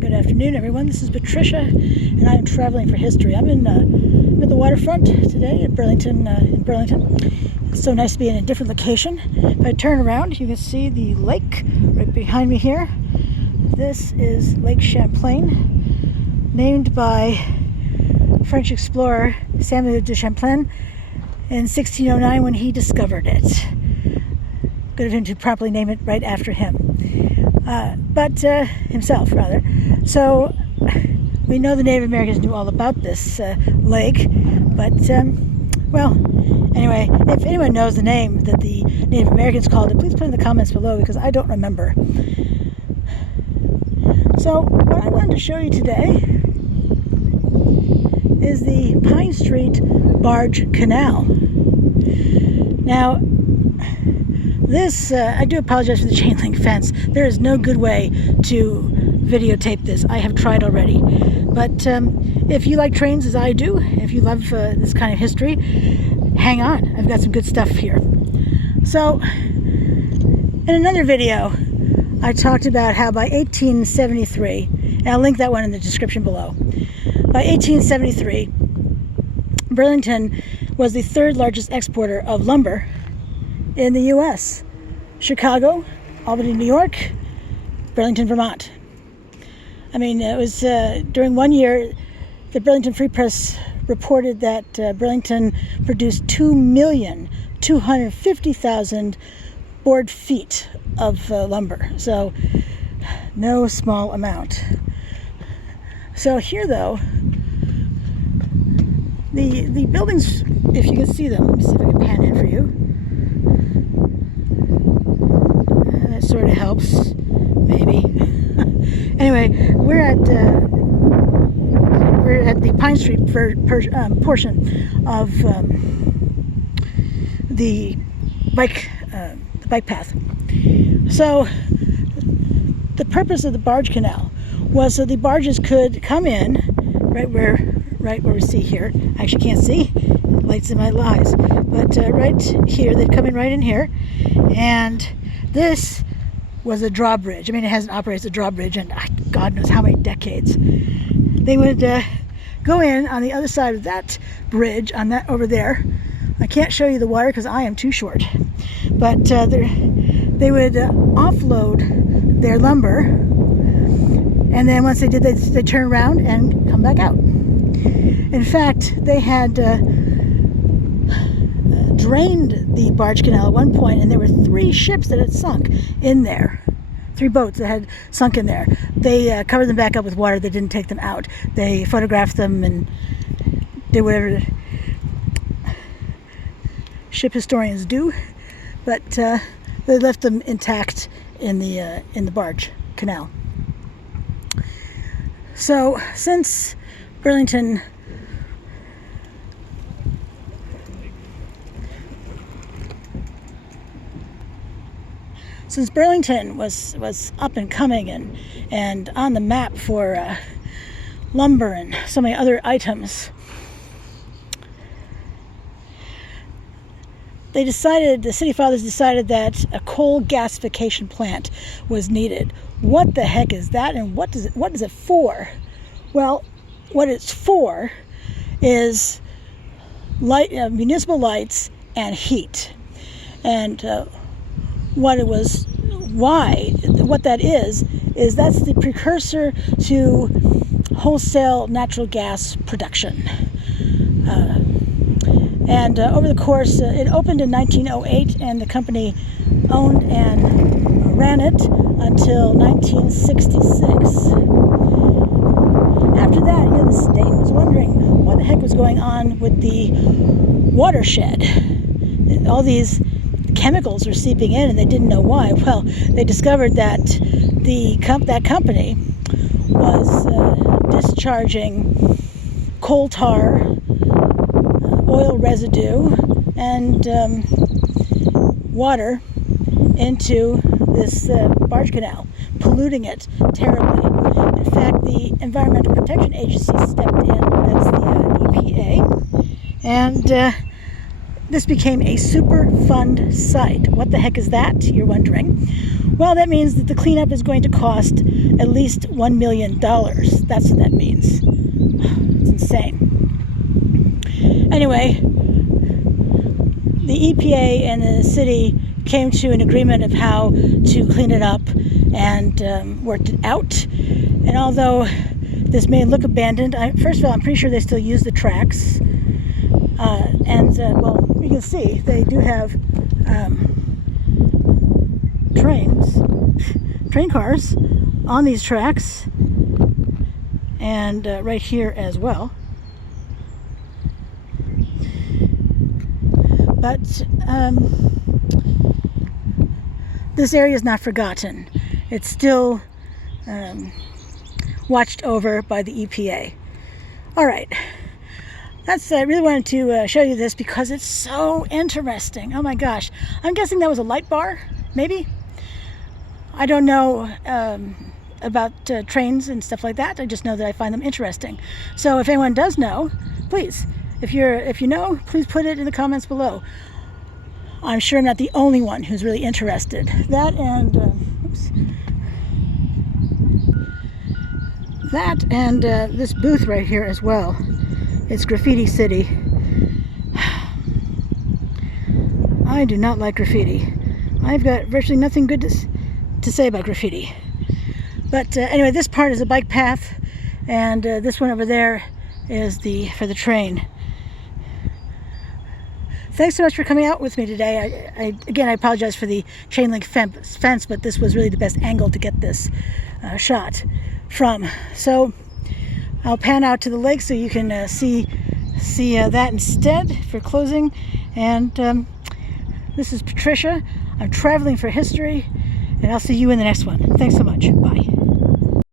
Good afternoon, everyone. This is Patricia, and I'm traveling for history. I'm at the waterfront today at Burlington. In Burlington, it's so nice to be in a different location. If I turn around, you can see the lake right behind me here. This is Lake Champlain, named by French explorer Samuel de Champlain in 1609 when he discovered it. Good of him to properly name it right after him. Himself, rather. So we know the Native Americans knew all about this lake, but anyway, if anyone knows the name that the Native Americans called it, please put in the comments below because I don't remember. So what I wanted to show you today is the Pine Street Barge Canal. Now, this, I do apologize for the chain link fence. There is no good way to videotape this. I have tried already. But if you like trains as I do, if you love this kind of history, hang on. I've got some good stuff here. So, in another video, I talked about how by 1873, and I'll link that one in the description below. By 1873, Burlington was the third largest exporter of lumber in the U.S. Chicago, Albany, New York, Burlington, Vermont. I mean, it was during one year, the Burlington Free Press reported that Burlington produced 2,250,000 board feet of lumber. So, no small amount. So here, though, the buildings, if you can see them, let me see if I can pan in for you. That sort of helps, maybe. Anyway, we're at the Pine Street portion of the bike path. So the purpose of the Barge Canal was so the barges could come in right where we see here. I actually can't see, lights in my eyes, but right here, they'd come in right in here, and this was a drawbridge. I mean, it hasn't operated as a drawbridge in God knows how many decades. They would go in on the other side of that bridge, on that over there. I can't show you the water because I am too short, but they would offload their lumber, and then once they did, they turn around and come back out. In fact, they had drained the Barge Canal at one point, and there were 3 ships that had sunk in there. 3 boats that had sunk in there. They covered them back up with water. They didn't take them out. They photographed them and did whatever ship historians do, but they left them intact in the Barge Canal. So since Burlington was up and coming and on the map for lumber and so many other items, the city fathers decided that a coal gasification plant was needed. What the heck is that, and what is it for? Well, what it's for is municipal lights and heat. And what that is that's the precursor to wholesale natural gas production. Over the course, it opened in 1908, and the company owned and ran it until 1966. After that, the state was wondering what the heck was going on with the watershed. All these chemicals were seeping in, and they didn't know why. Well, they discovered that that company was discharging coal tar, oil residue, and water into this Barge Canal, polluting it terribly. In fact, the Environmental Protection Agency stepped in, that's the EPA, and this became a Superfund site. What the heck is that, you're wondering? Well, that means that the cleanup is going to cost at least $1 million. That's what that means. It's insane. Anyway, the EPA and the city came to an agreement of how to clean it up and worked it out. And although this may look abandoned, first of all, I'm pretty sure they still use the tracks. Well, you can see they do have train cars on these tracks, and right here as well. But this area is not forgotten. It's still watched over by the EPA. All right. I really wanted to show you this because it's so interesting. Oh my gosh. I'm guessing that was a light bar, maybe? I don't know about trains and stuff like that. I just know that I find them interesting. So if anyone does know, please, if you know, please put it in the comments below. I'm sure I'm not the only one who's really interested. That and this booth right here as well. It's Graffiti City. I do not like graffiti. I've got virtually nothing good to say about graffiti. But anyway, this part is a bike path, and this one over there is for the train. Thanks so much for coming out with me today. Again, I apologize for the chain link fence, but this was really the best angle to get this shot from. So I'll pan out to the lake so you can see that instead for closing. And this is Patricia. I'm traveling for history, and I'll see you in the next one. Thanks so much. Bye.